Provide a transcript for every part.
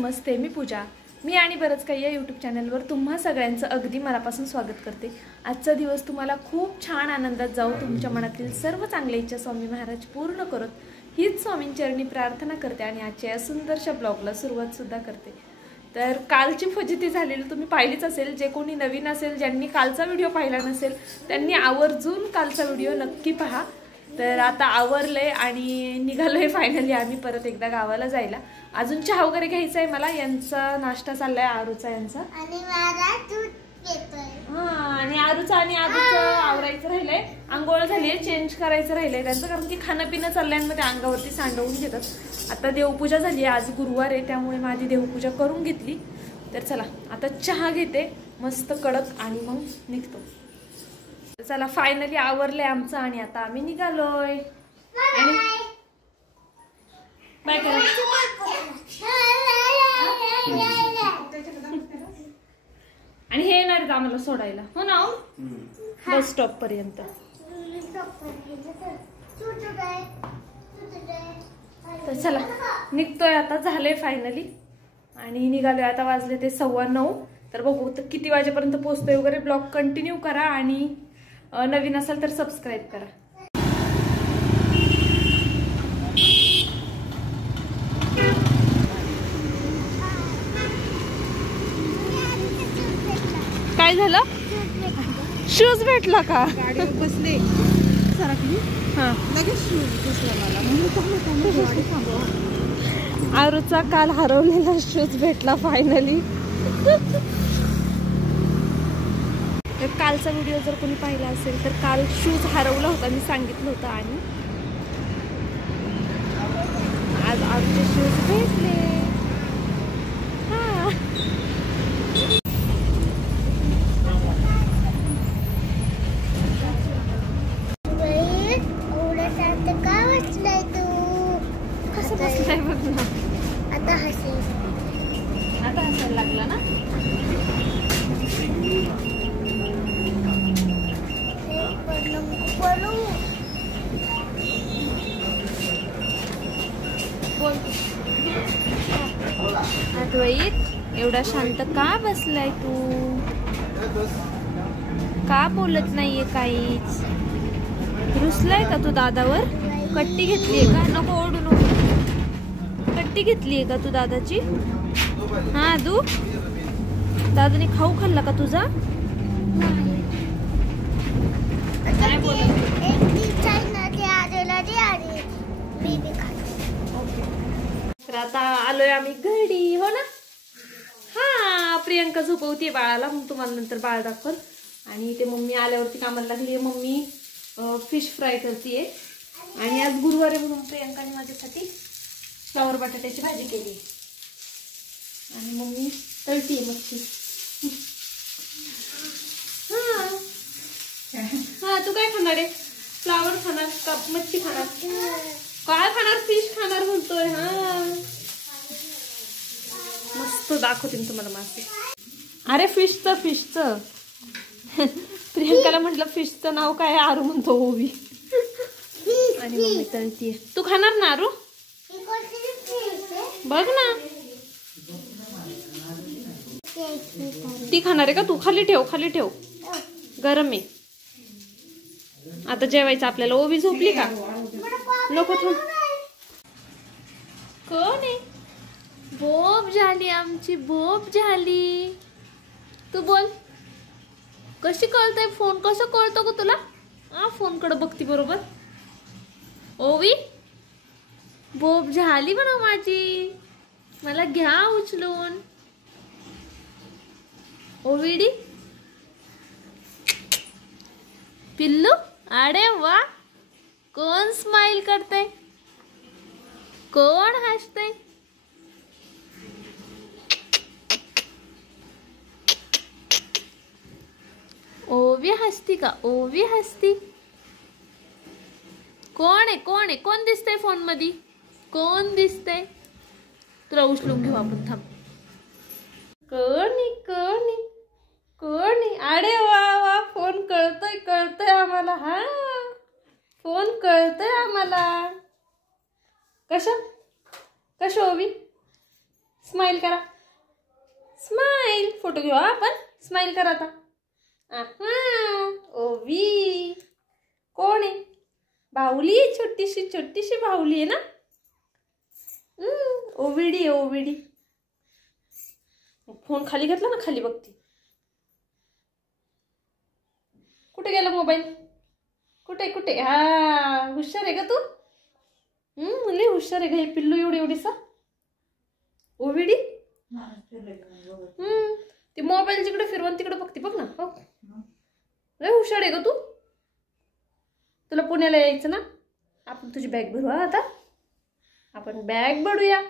नमस्ते, मी पूजा. मी आणि बरंच काही या यूट्यूब चॅनलवर तुम्हा सगळ्यांचं अगदी मनापासून स्वागत करते. आजचा दिवस तुम्हाला खूप छान आनंदात जाऊ, तुमच्या मनातील सर्व चांगल्या इच्छा स्वामी महाराज पूर्ण करत हीच स्वामींचरणी प्रार्थना करते आणि आजच्या या सुंदरशा ब्लॉगला सुरुवात सुद्धा करते. तर कालची फजिती झालेली तुम्ही पाहिलीच असेल. जे कोणी नवीन असेल, ज्यांनी कालचा व्हिडिओ पाहिला नसेल त्यांनी आवर्जून कालचा व्हिडिओ नक्की पहा. तर आता आवरलंय आणि निघालोय फायनली आम्ही परत एकदा गावाला जायला. अजून चहा वगैरे घ्यायचा आहे मला. यांचा नाश्ता चाललाय आरूचा यांचा, आणि आरूचा आणि आरूचं आवरायचं राहिलंय. आंघोळ झालीये, चेंज करायचं राहिलंय त्यांचं, कारण की खाणं पिणं चाललंय आणि ते अंगावरती सांडवून घेतात. आता देवपूजा झाली आहे, आज गुरुवार आहे त्यामुळे माझी देवपूजा करून घेतली. तर चला आता चहा घेते मस्त कडक आणि मग निघतो. चला फायनली आवरलंय आमचं आणि आता आम्ही निघालोय. आणि बाय करा. आणि हे येणार आहेत आम्हाला सोडायला, हो ना, बस स्टॉप पर्यंत. तर चला निघतोय आता, झालंय फायनली आणि निघालोय. आता वाजले ते 9:15. तर बघू तर किती वाजेपर्यंत पोहोचतोय वगैरे. ब्लॉग कंटिन्यू करा आणि नवीन असाल तर सबस्क्राईब करा. काय झालं? शूज भेटला का? गाडीवर बसले सरकली, हा लगेच शूज दिसला मला. म्हणून गाडी थांबवा. आरूचा काल हरवलेला शूज भेटला फायनली. तर कालचा व्हिडिओ जर कोणी पाहिला असेल तर काल शूज हरवला होता, मी सांगितलं होतं. आणि आज आरूचे शूज भेटले. हा कसं बसलाय बघ ना. आता हसायला लागला ना. अद्वैत एवढा शांत का बसलाय तू? का बोलत नाहीये काहीच? रुसलाय का तू दादावर? कट्टी घेतलीये का? नको ओढू नको. कट्टी घेतलीये का तू दादाची? हा तू दादाने खाऊ खाल्ला का तुझा? काय बोलत? तर आता आलोय आम्ही घरी, हो ना. हा प्रियंका झोपवतीये बाळाला, मग तुम्हाला नंतर बाळ दाखवल. आणि ते मम्मी आल्यावरती कामाला लागली. मम्मी फिश फ्राय करतीये आणि आज गुरुवार आहे म्हणून प्रियंकाने माझ्यासाठी फ्लावर बटाट्याची भाजी केली आणि मम्मी तळतीये मच्छी. हा तू काय खाणार आहे? फ्लावर खाणार का मच्छी खाणार? काय खाणार? फिश खाणार म्हणतोय. हा मस्त दाखवते मी तुम्हाला मासे. अरे फिशचं प्रियंकाला म्हटलं फिशचं नाव काय? आरू म्हणतो ओवी. आणि मम्मी तळतीये. तू खाणार ना आरू? बघ ना ती खाणार आहे का तू? खाली ठेव गरम आहे. आता जेवायचं आपल्याला. ओवी झोपली का? नको थांब. कोण आहे? बोब झाली आमची, बोब झाली. तू बोल. कशी कळतंय फोन? कसं कळतो ग तुला? फोन कडे बघती बरोबर. ओवी बोब झाली म्हणा माझी, मला घ्या उचलून. ओविडी पिल्लू. अरे वा, कोण स्माइल करते? कोण हसते? ओवी हसती का? ओवी हसती. कोण आहे? कोण दिसतंय फोन मध्ये? कोण दिसतंय? तुला उचलून घेऊ आपण, थांब. कोणी? अरे वा, फोन कळतोय आम्हाला. हा फोन कळतोय आम्हाला. कशा ओवी? स्माइल करा. स्माइल. फोटो घेऊ आपण. स्माइल करा आता. ओवी कोण आहे? बाहुली. छोटीशी छोटीशी बाहुली आहे ना. ओविडी आहे ओविडी. फोन खाली घेतला ना, खाली बघती. कुठे गेला मोबाईल? कुठे कुठे? हा हुशार आहे का तू? मुली हुशार आहे का हे पिल्लू एवढी एवढीसा? ओविडी. ती मोबाईल जिकडे फिरवून तिकडे बघते बघ ना. हो लय हुशार आहे का तू? तुला पुण्याला यायचं ना. आपण तुझी बॅग भरू. आता आपण बॅग भरूया.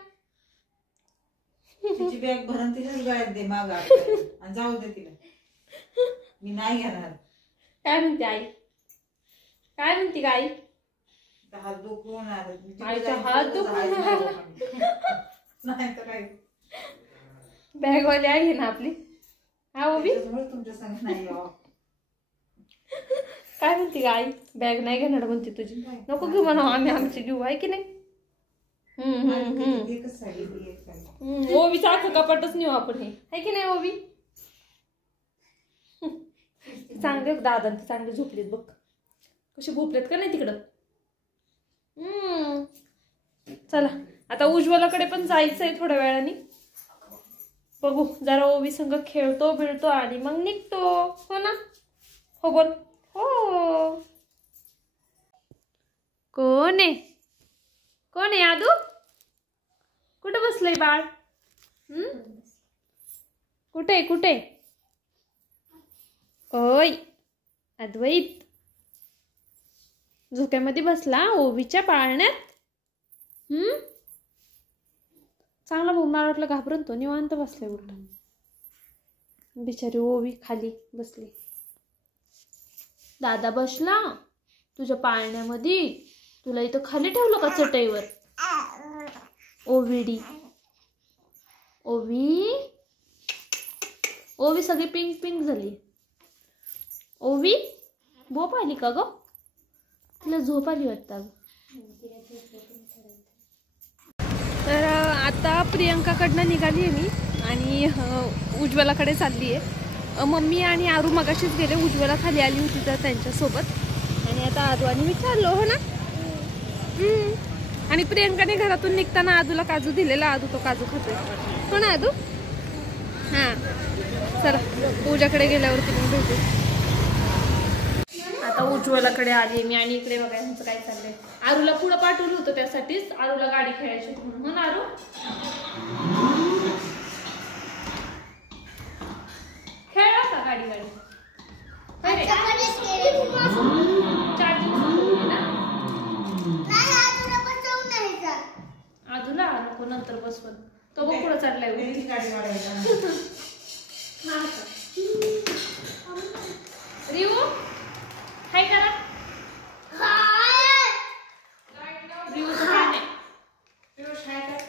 तिची बॅग भरून तिच्याच गळ्यात दे माग आणि जाऊ दे तिला. मी नाही घेणार. काय म्हणते आई? काय म्हणते आई? हात दुखवणार. आईचा हात दुखवणार. नाही तर काय. बॅग वाली आहे ना आपली. हा ओबी तुमच्या संग नाही. काय म्हणते आई? बॅग नाही घेणार म्हणते तुझी. नको घेऊ म्हणा, आम्ही आमची घेऊ आहे की नाही. ओबीचा अख्खं कपाटच नेऊ आपण. हे आहे की नाही ओबी? चांगले दादा ते चांगले झोपलेत बघ. कसे झोपलेत का नाही तिकडं. चला आता उज्ज्वलाकडे पण जायचंय थोड्या वेळाने. बघू जरा ओबी संग खेळतो बिळतो आणि मग निघतो. हो ना. हो बोल. हो. कोण आहे? कोण आहे आदू? कुठे बसलंय बाळ? कुठे कुठे? ओय अद्वैत झोक्यामध्ये बसला ओवीच्या पाळण्यात. चांगला भाऊ. मला वाटलं घाबरून तो निवांत बसलाय उलट. बिचारी ओवी खाली बसली. दादा बसला तुझ्या पाळण्यामध्ये. तुला इथं खाली ठेवलं का चटईवर? ओविडी. ओवी ओवी सगळी पिंक पिंक झाली. ओवी झोप आली का ग? तिला झोप आली वाटतं. तर आता प्रियंकाकडनं निघाली आहे मी आणि उज्ज्वलाकडे चालली आहे. मम्मी आणि आरू मगाशीच गेले. उज्ज्वला खाली आली होती तर त्यांच्यासोबत. आणि आता आरू आणि मी चाललो. हो ना. आणि प्रियंकाने घरातून निघताना आदूला काजू दिलेला. आदू तो काजू खातोय. हो ना आदू. हां चला पूजाकडे गेल्यावरती मग भेटू. आता उज्ज्वलाकडे आली मी आणि इकडे बघा ह्यांचं काय चाललंय. आरूला पुढं पाठवलं होतं त्यासाठीच. आरूला गाडी खेळायची म्हणून. हो ना आरू. खेळा का गाडी गाडी? आजूला नको नंतर बसवत. तो बघ पुढं चाललाय. रिवू हाय करा. रिवूचं काय नाही. पियुष हाय कर.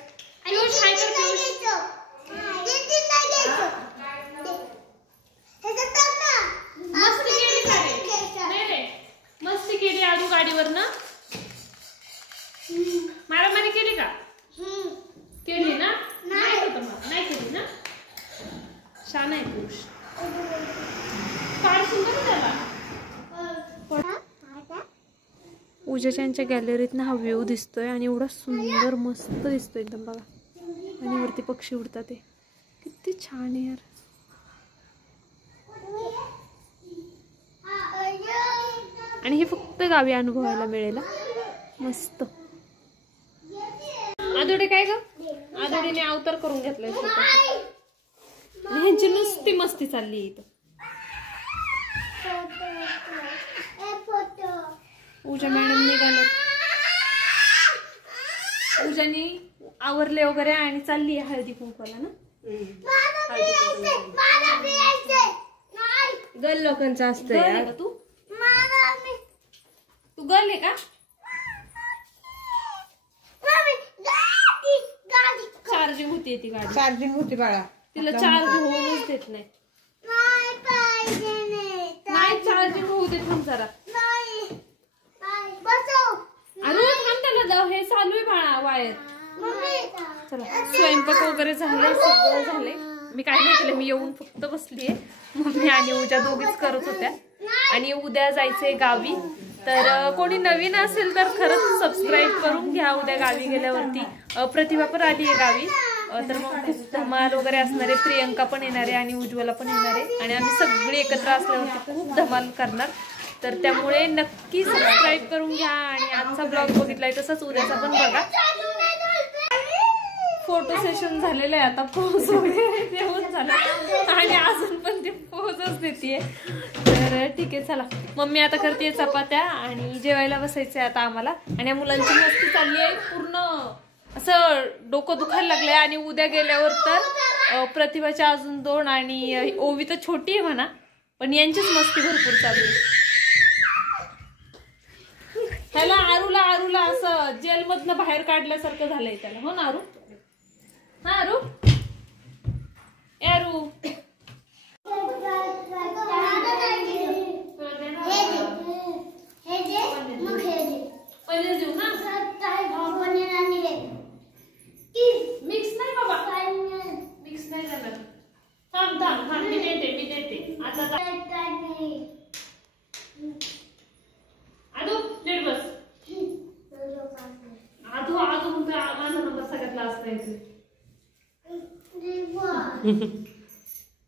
पियुष हाय कर. मस्ती केली का रे? नाही रे मस्ती केली आरू गाडीवर ना. मारामारी केली का? केली ना. नाही होतं मग. नाही केली ना. छान आहे पुरुष. फार सुंदर झाला. पूजाच्या गॅलरीत ना हा व्ह्यू दिसतोय आणि एवढा सुंदर मस्त दिसतोय एकदम बघा. आणि वरती पक्षी उडतात. ते किती छान आहे यार. आणि हे फक्त गावी अनुभवायला मिळेल. मस्त. आदोडे काय ग? आदोडीने अवतार करून घेतलाय. ह्यांची नुसती मस्ती चालली इथं. पूजा मॅडम निघाले. पूजानी आवरले वगैरे आणि चालली हळदी कुंकवाला ना. गल लोकांचं असतं. तू तू गर्ल आहे का? चार्जिंग होती ती गाडी. चार्जिंग होती बाळा. तिला चार्ज होऊनच देत नाही. नाही चार्जिंग होऊ देत म्हणून जरा. अरे थांब त्याला जाऊ. हे चालू आहे बाळा वायर. चला स्वयंपाक वगैरे झाले, सगळं झाले. मी काय नाही केलं, मी येऊन फक्त बसलीये. मम्मी आणि उद्या दोघीच करत होत्या. आणि उद्या जायचंय गावी. तर कोणी नवीन असेल तर खरंच सबस्क्राईब करून घ्या. उद्या गावी गेल्यावरती प्रतिभा पण आली आहे गावी. तर मग खूप धमाल वगैरे असणार आहे. प्रियंका पण येणार आहे आणि उज्ज्वला पण येणार आहे. आणि आम्ही सगळे एकत्र असल्यावरती खूप धमाल करणार. तर त्यामुळे नक्की सबस्क्राईब करून घ्या. आणि आजचा ब्लॉग बघितलाय तसंच उद्याचा पण बघा. फोटो सेशन झालेलं आहे आता. पोज वगैरे देऊन झालं आणि अजून पण ते पोजच देते. तर ठीक आहे चला. मम्मी आता करते चपात्या आणि जेवायला बसायचंय आता आम्हाला. आणि या मुलांची मस्ती चालली आहे. पूर्ण असं डोकं दुखायला लागलंय. आणि उद्या गेल्यावर तर प्रतिभाच्या अजून 2 आणि ओवी तर छोटी आहे म्हणा, पण यांचीच मस्ती भरपूर चालू आहे. त्याला आरूला असं जेलमधनं बाहेर काढल्यासारखं झालंय त्याला. हो ना आरू? हा आरू, ए आरू पनीर देऊ ना? मिक्स नाही बाबा, मिक्स नाही झालं. थांब मी देते आता. आदू नीट बस. आदू म्हणतो माझा नंबर सगळ्यात लास्ट आहे.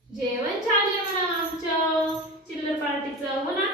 जेवण चालू आहे म्हणा आमच्या चिल्लर पार्टीचं. हो ना?